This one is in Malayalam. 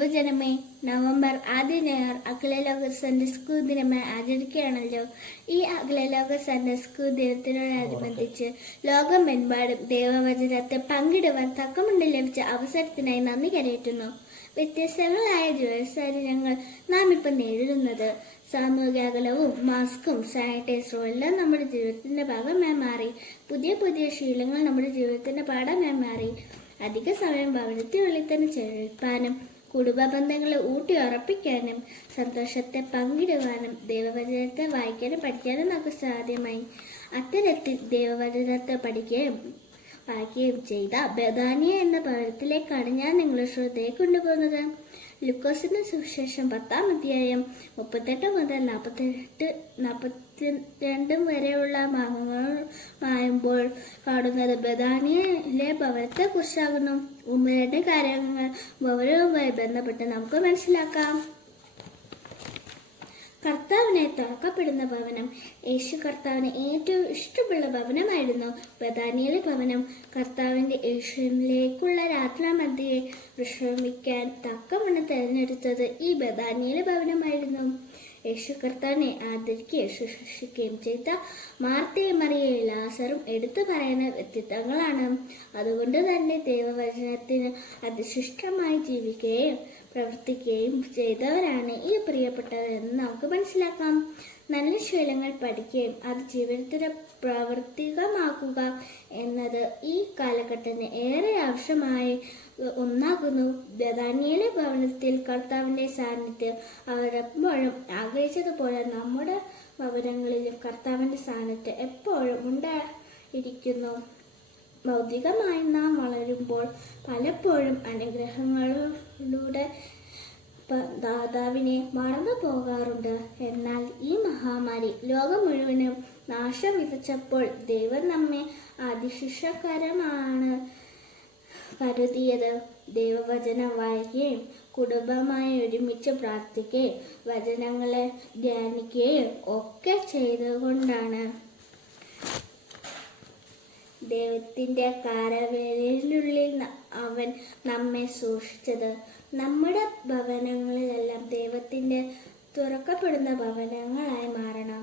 ദൈവജനമേ, നവംബർ ആദ്യ ഞായർ അഖിലലോക സൺഡേ സ്കൂൾ ദിനമായി ആചരിക്കുകയാണല്ലോ. ഈ അഖിലലോക സൺഡേ സ്കൂൾ ദിനത്തിനോടനുബന്ധിച്ച് ലോകമെമ്പാടും ദൈവവചനത്തെ പങ്കിടുവാൻ തക്കമുണ്ട് ലഭിച്ച അവസരത്തിനായി നന്ദി കരയറ്റുന്നു. വ്യത്യസ്തങ്ങളായ ജോലിസാഹചര്യങ്ങൾ നാം ഇപ്പം നേരിടുന്നത് സാമൂഹിക അകലവും മാസ്കും സാനിറ്റൈസറും എല്ലാം നമ്മുടെ ജീവിതത്തിന്റെ ഭാഗമായി മാറി. പുതിയ പുതിയ ശീലങ്ങൾ നമ്മുടെ ജീവിതത്തിന്റെ പാഠമായി മാറി. അധിക സമയം ഭവനത്തിനുള്ളിൽ തന്നെ ചെലവഴിക്കാനും കുടുംബ ബന്ധങ്ങളെ ഊട്ടി ഉറപ്പിക്കാനും സന്തോഷത്തെ പങ്കിടുവാനും ദൈവവചനത്തെ വായിക്കാനും പഠിക്കാനും നമുക്ക് സാധ്യമായി. അത്തരത്തിൽ ദൈവവചനത്തെ പഠിക്കുകയും വായിക്കുകയും ചെയ്ത ബഥാനിയ എന്ന ഭവനത്തിലേക്കാണ് ഞാൻ നിങ്ങളുടെ ശ്രദ്ധയെ കൊണ്ടുപോകുന്നത്. ലൂക്കോസിന്റെ സുവിശേഷം 10-ാം അധ്യായം 38 മുതൽ 42 വരെയുള്ള ഭാഗങ്ങളുമായുമ്പോൾ കാണുന്നത് ബഥാനിയയിലെ ഭവനത്തെ കുറിച്ചാകുന്നു. 1-2 കാര്യങ്ങൾ ഭവനവുമായി ബന്ധപ്പെട്ട് നമുക്ക് മനസ്സിലാക്കാം. കർത്താവിനെ തുറക്കപ്പെടുന്ന ഭവനം. യേശു കർത്താവിന് ഏറ്റവും ഇഷ്ടമുള്ള ഭവനമായിരുന്നു ബഥാനിയയിലെ ഭവനം. കർത്താവിന്റെ യേശുവിലേക്കുള്ള യാത്രാമധ്യേ വിശ്രമിക്കാൻ തക്കവണ്ണം തെരഞ്ഞെടുത്തത് ഈ ബഥാനിയയിലെ ഭവനമായിരുന്നു. യേശു കർത്താവിനെ ആദരിക്കുകയും ശുശ്രൂഷിക്കുകയും ചെയ്ത മാർത്തയും മറിയയും ലാസറും എടുത്തു പറയുന്ന വ്യക്തിത്വങ്ങളാണ്. അതുകൊണ്ട് തന്നെ ദൈവവചനത്തിന് അതിശിഷ്ടമായി ജീവിക്കുകയും പ്രവർത്തിക്കുകയും ചെയ്തവരാണ് ഈ പ്രിയപ്പെട്ടവരെന്ന് നമുക്ക് മനസ്സിലാക്കാം. നല്ല ശീലങ്ങൾ പഠിക്കുകയും അത് ജീവിതത്തിന് പ്രാവർത്തികമാക്കുക എന്നത് ഈ കാലഘട്ടത്തിന് ഏറെ ആവശ്യമായി ഒന്നാകുന്നു. ബഥാനിയയിലെ ഭവനത്തിൽ കർത്താവിന്റെ സാന്നിധ്യം അവരെപ്പോഴും ആഗ്രഹിച്ചതുപോലെ നമ്മുടെ ഭവനങ്ങളിലും കർത്താവിന്റെ സാന്നിധ്യം എപ്പോഴും ഉണ്ടായിരിക്കുന്നു. ഭൗതികമായി നാം വളരുമ്പോൾ പലപ്പോഴും അനുഗ്രഹങ്ങളിലൂടെ ദാതാവിനെ മറന്നു പോകാറുണ്ട്. എന്നാൽ ഈ മഹാമാരി ലോകം മുഴുവനും നാശം വിതച്ചപ്പോൾ ദൈവം നമ്മെ അതിശിക്ഷകരമാണ് കരുതിയത്. ദൈവവചനം വായിക്കുകയും കുടുംബമായി ഒരുമിച്ച് പ്രാർത്ഥിക്കുകയും വചനങ്ങളെ ധ്യാനിക്കുകയും ഒക്കെ ചെയ്തുകൊണ്ടാണ് ദൈവത്തിന്റെ കാരാവേലിനുള്ളിൽ അവൻ നമ്മെ സൂക്ഷിച്ചത്. നമ്മുടെ ഭവനങ്ങളിലെല്ലാം ദൈവത്തിന്റെ തുറക്കപ്പെടുന്ന ഭവനങ്ങളായി മാറണം.